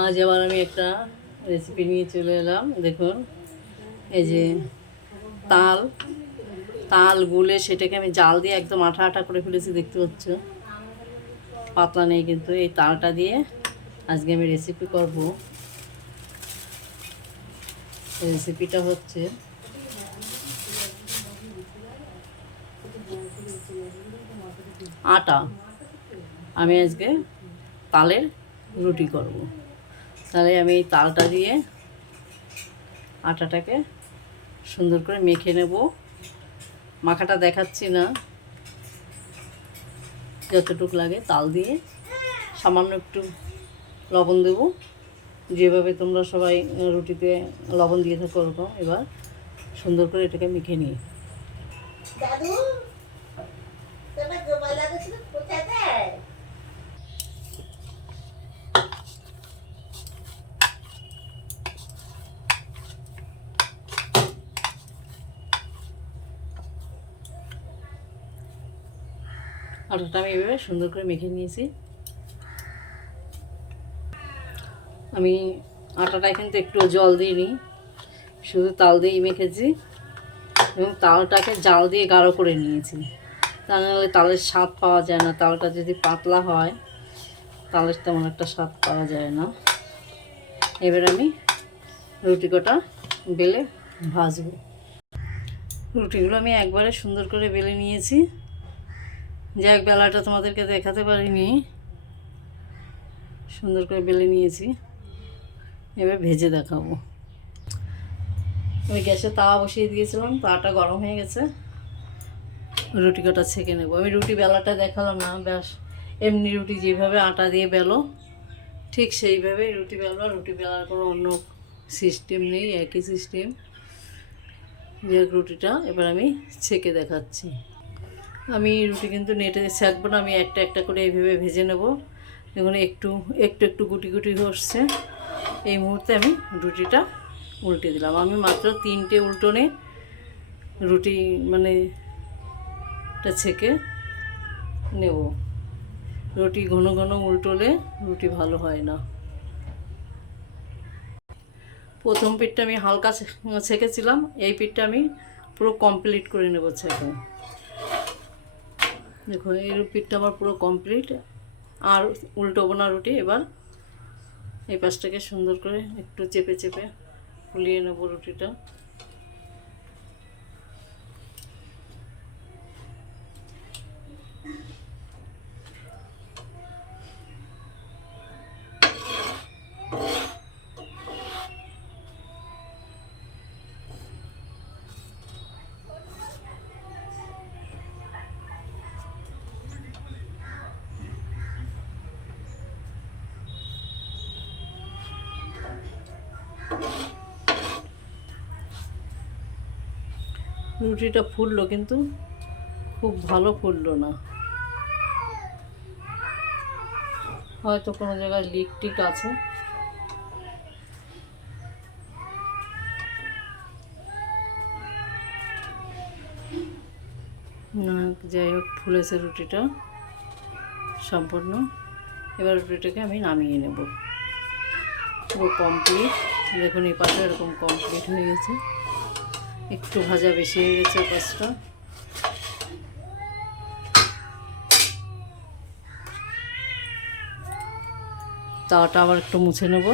আজ আবার আমি একটা রেসিপি নিয়ে চলে এলাম। দেখুন, এই যে তাল তাল গুলে সেটাকে আমি জাল দিয়ে একদম আঠা আঠা করে ফেলেছি, দেখতে পাচ্ছ? পাতলা নেই কিন্তু, এই তালটা দিয়ে আজকে আমি রেসিপি করব। রেসিপিটা হচ্ছে আটা। আমি আজকে তালের রুটি করব। তাহলে আমি এই তালটা দিয়ে আটাটাকে সুন্দর করে মেখে নেব। মাখাটা দেখাচ্ছি না। যতটুকু লাগে তাল দিয়ে সামান্য একটু লবণ দেব। যেভাবে তোমরা সবাই রুটিতে লবণ দিয়ে থাকো ওরকম, এবার সুন্দর করে এটাকে মেখে নিই। দাদু, তোমার কোথায়? আটাটা আমি এভাবে সুন্দর করে মেখে নিয়েছি। আমি আটাটায় কিন্তু একটু জল দিইনি শুধু তাল দিয়েই মেখেছি এবং তালটাকে জাল দিয়ে গাঢ় করে নিয়েছি। তা নাহলে তালের স্বাদ পাওয়া যায় না, তালটা যদি পাতলা হয়, তালের তেমন একটা স্বাদ পাওয়া যায় না। এবার আমি রুটি কটা বেলে ভাজবো। রুটিগুলো আমি একবারে সুন্দর করে বেলে নিয়েছি। যে এক বেলাটা তোমাদেরকে দেখাতে পারিনি। সুন্দর করে বেলে নিয়েছি। এবার ভেজে দেখাবো। আমি গ্যাসে তাওয়া বসিয়ে দিয়েছিলাম, তাওয়াটা গরম হয়ে গেছে। রুটি কটা ছেঁকে নেব। আমি রুটি বেলাটা দেখালাম না, ব্যাস। এমনি রুটি যেভাবে আটা দিয়ে বেলো, ঠিক সেইভাবে রুটি বেলা। রুটি বেলার কোনো অন্য সিস্টেম নেই, একই সিস্টেম যে রুটিটা এবার আমি ছেঁকে দেখাচ্ছি। আমি রুটি কিন্তু নেটে ছাকবো না, আমি একটা একটা করে এইভাবে ভেজে নেব। দেখুন, একটু একটু একটু গুটি গুটি হচ্ছে। এই মুহূর্তে আমি রুটিটা উল্টে দিলাম। আমি মাত্র তিনটে উল্টনে রুটি মানে টা ছেঁকে নেব। রুটি ঘন ঘন উল্টোলে রুটি ভালো হয় না। প্রথম পিঠটা আমি হালকা ছেঁকেছিলাম, এই পিঠটা আমি পুরো কমপ্লিট করে নেব ছেঁকে। দেখো এই রুটিটা আমার পুরো কমপ্লিট আর উল্টোবো না রুটি এবার এই পাশটাকে সুন্দর করে একটু চেপে চেপে ফুলিয়ে নেব রুটিটা। রুটিটা ফুললো কিন্তু খুব ভালো ফুললো না। হয়তো কোনো জায়গায় লিক টিক আছে। না, যাই হোক, ফুলেছে রুটিটা সম্পূর্ণ। এবার রুটিটাকে আমি নামিয়ে নেব। পুরো কমপ্লিট দেখুন এই পাশে এরকম কমপ্লিট হয়ে গেছে। একটু ভাজা বেশি হয়ে গেছে পাঁচটা। তাওয়াটা আবার একটু মুছে নেব।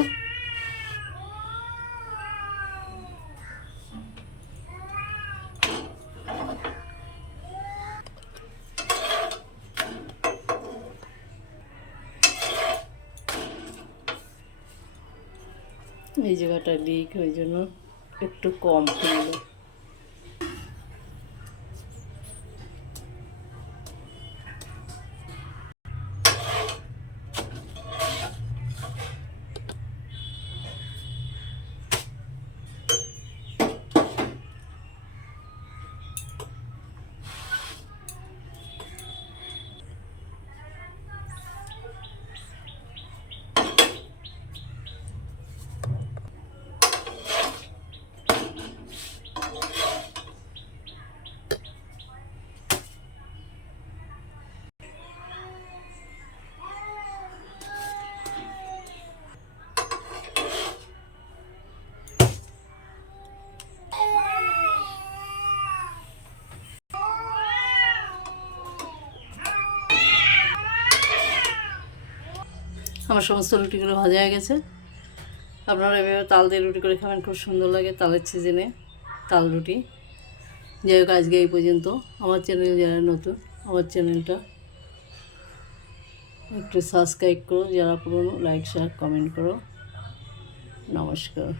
এই জায়গাটা লিক ওই জন্য একটু কম ফুললো আমার সমস্ত রুটিগুলো ভাজা হয়ে গেছে। আপনারা এভাবে তাল দিয়ে রুটি করে খাবেন, খুব সুন্দর লাগে তালের সিজনে তাল রুটি। যাই হোক, আজকে এই পর্যন্ত। আমার চ্যানেল যারা নতুন, আমার চ্যানেলটা একটু সাবস্ক্রাইব করো, যারা পুরনো লাইক শেয়ার কমেন্ট করো। নমস্কার।